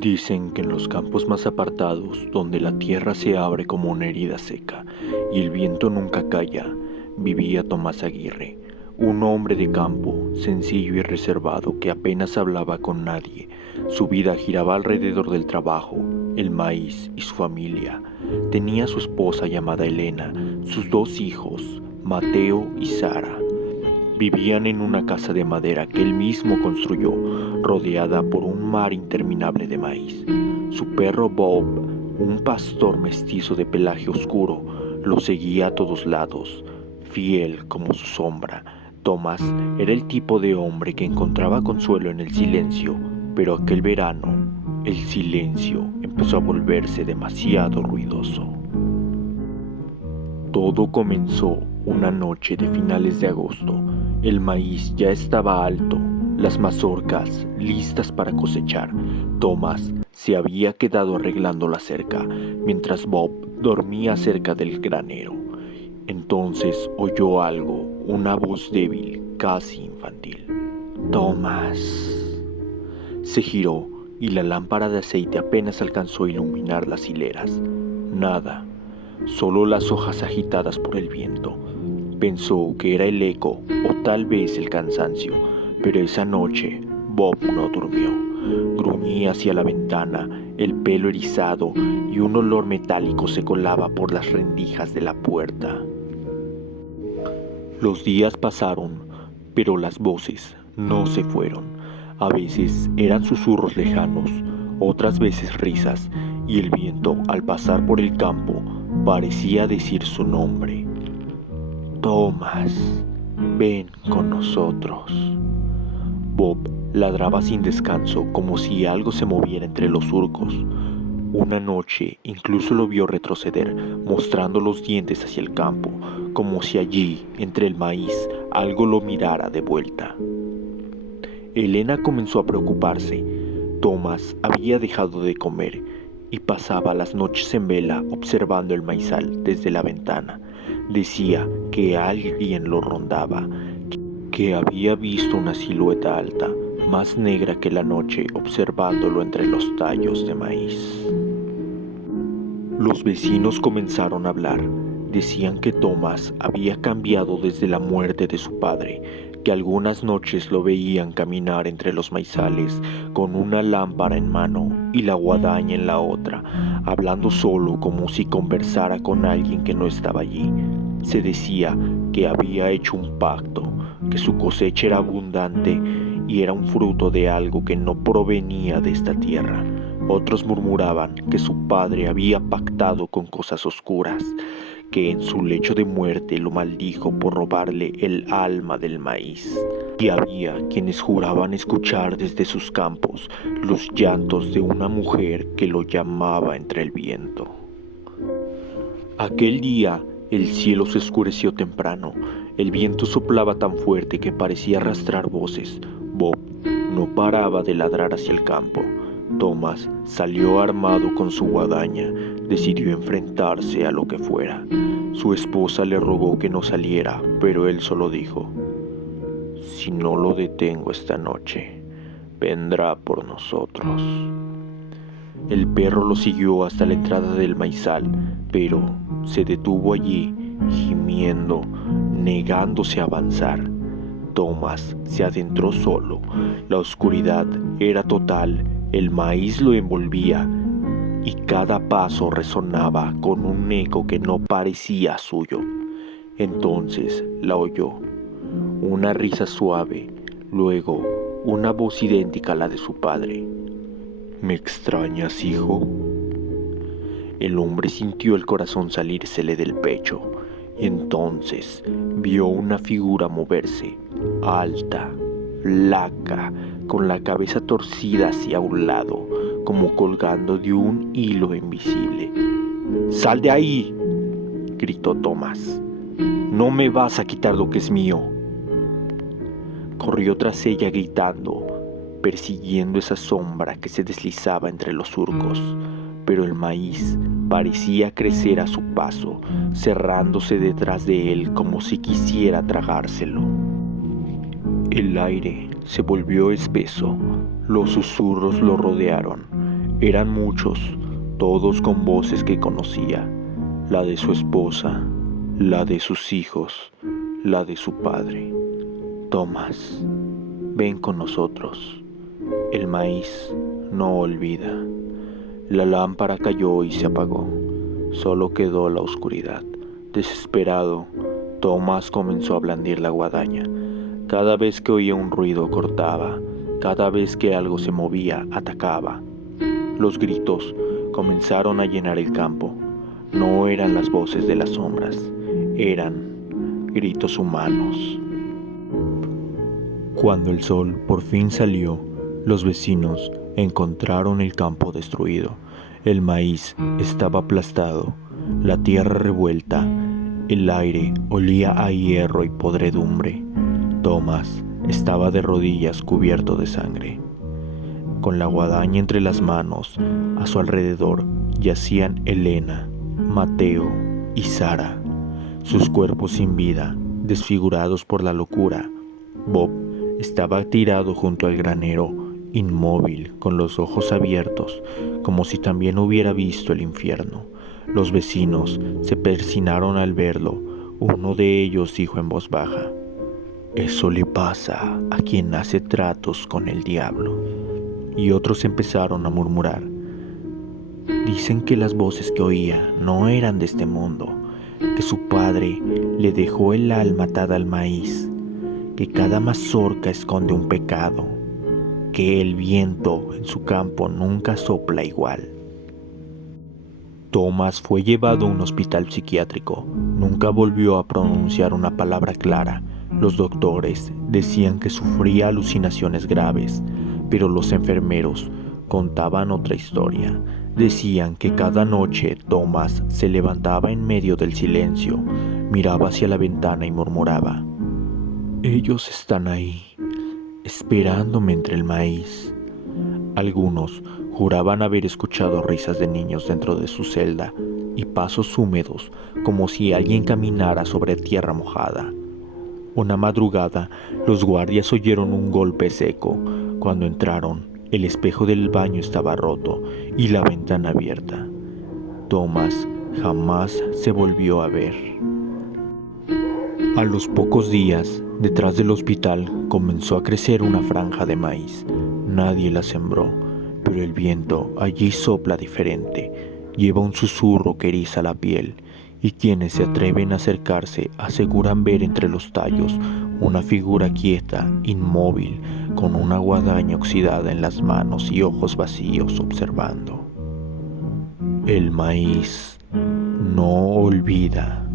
Dicen que en los campos más apartados, donde la tierra se abre como una herida seca y el viento nunca calla, vivía Tomás Aguirre, un hombre de campo, sencillo y reservado que apenas hablaba con nadie. Su vida giraba alrededor del trabajo, el maíz y su familia. Tenía a su esposa llamada Elena, sus 2 hijos, Mateo y Sara. Vivían en una casa de madera que él mismo construyó, rodeada por un mar interminable de maíz. Su perro Bob, un pastor mestizo de pelaje oscuro, lo seguía a todos lados, fiel como su sombra. Tomás era el tipo de hombre que encontraba consuelo en el silencio, pero aquel verano, el silencio empezó a volverse demasiado ruidoso. Todo comenzó una noche de finales de agosto. El maíz ya estaba alto, las mazorcas listas para cosechar. Tomás se había quedado arreglando la cerca, mientras Bob dormía cerca del granero. Entonces oyó algo, una voz débil, casi infantil. «Tomás». Se giró y la lámpara de aceite apenas alcanzó a iluminar las hileras. Nada, solo las hojas agitadas por el viento. Pensó que era el eco o tal vez el cansancio, pero esa noche Bob no durmió. Gruñía hacia la ventana, el pelo erizado y un olor metálico se colaba por las rendijas de la puerta. Los días pasaron, pero las voces no se fueron. A veces eran susurros lejanos, otras veces risas, y el viento, al pasar por el campo, parecía decir su nombre. «Tomás, ven con nosotros». Bob ladraba sin descanso, como si algo se moviera entre los surcos. Una noche incluso lo vio retroceder, mostrando los dientes hacia el campo, como si allí, entre el maíz, algo lo mirara de vuelta. Elena comenzó a preocuparse. Tomás había dejado de comer y pasaba las noches en vela observando el maizal desde la ventana. Decía que alguien lo rondaba, que había visto una silueta alta, más negra que la noche, observándolo entre los tallos de maíz. Los vecinos comenzaron a hablar. Decían que Tomás había cambiado desde la muerte de su padre, que algunas noches lo veían caminar entre los maizales con una lámpara en mano y la guadaña en la otra, hablando solo como si conversara con alguien que no estaba allí. Se decía que había hecho un pacto, que su cosecha era abundante y era un fruto de algo que no provenía de esta tierra. Otros murmuraban que su padre había pactado con cosas oscuras, que en su lecho de muerte lo maldijo por robarle el alma del maíz. Y había quienes juraban escuchar desde sus campos los llantos de una mujer que lo llamaba entre el viento. Aquel día el cielo se oscureció temprano. El viento soplaba tan fuerte que parecía arrastrar voces. Bob no paraba de ladrar hacia el campo. Tomás salió armado con su guadaña. Decidió enfrentarse a lo que fuera. Su esposa le rogó que no saliera, pero él solo dijo: «Si no lo detengo esta noche, vendrá por nosotros». El perro lo siguió hasta la entrada del maizal, pero se detuvo allí, gimiendo, negándose a avanzar. Tomás se adentró solo. La oscuridad era total, el maíz lo envolvía, y cada paso resonaba con un eco que no parecía suyo. Entonces la oyó, una risa suave, luego una voz idéntica a la de su padre. «¿Me extrañas, hijo?». El hombre sintió el corazón salírsele del pecho, y entonces vio una figura moverse, alta, flaca, con la cabeza torcida hacia un lado, como colgando de un hilo invisible. «¡Sal de ahí!», gritó Tomás. «No me vas a quitar lo que es mío». Corrió tras ella gritando, persiguiendo esa sombra que se deslizaba entre los surcos, pero el maíz parecía crecer a su paso, cerrándose detrás de él como si quisiera tragárselo. El aire se volvió espeso, los susurros lo rodearon. Eran muchos, todos con voces que conocía, la de su esposa, la de sus hijos, la de su padre. Tomás, ven con nosotros. El maíz no olvida. La lámpara cayó y se apagó. Solo quedó la oscuridad. Desesperado, Tomás comenzó a blandir la guadaña. Cada vez que oía un ruido cortaba, cada vez que algo se movía atacaba. Los gritos comenzaron a llenar el campo. No eran las voces de las sombras, eran gritos humanos. Cuando el sol por fin salió, los vecinos encontraron el campo destruido. El maíz estaba aplastado, la tierra revuelta, el aire olía a hierro y podredumbre. Tomás estaba de rodillas cubierto de sangre. Con la guadaña entre las manos, a su alrededor yacían Elena, Mateo y Sara, sus cuerpos sin vida, desfigurados por la locura. Bob estaba tirado junto al granero, inmóvil, con los ojos abiertos, como si también hubiera visto el infierno. Los vecinos se persinaron al verlo. Uno de ellos dijo en voz baja: «Eso le pasa a quien hace tratos con el diablo». Y otros empezaron a murmurar: «Dicen que las voces que oía no eran de este mundo, que su padre le dejó el alma atada al maíz, que cada mazorca esconde un pecado, que el viento en su campo nunca sopla igual». Tomás fue llevado a un hospital psiquiátrico. Nunca volvió a pronunciar una palabra clara. Los doctores decían que sufría alucinaciones graves, pero los enfermeros contaban otra historia. Decían que cada noche Tomás se levantaba en medio del silencio, miraba hacia la ventana y murmuraba: «Ellos están ahí, esperándome entre el maíz». Algunos juraban haber escuchado risas de niños dentro de su celda y pasos húmedos, como si alguien caminara sobre tierra mojada. Una madrugada, los guardias oyeron un golpe seco. Cuando entraron, el espejo del baño estaba roto y la ventana abierta. Tomás jamás se volvió a ver. A los pocos días, detrás del hospital comenzó a crecer una franja de maíz. Nadie la sembró, pero el viento allí sopla diferente, lleva un susurro que eriza la piel, y quienes se atreven a acercarse aseguran ver entre los tallos una figura quieta, inmóvil, con una guadaña oxidada en las manos y ojos vacíos observando. El maíz no olvida.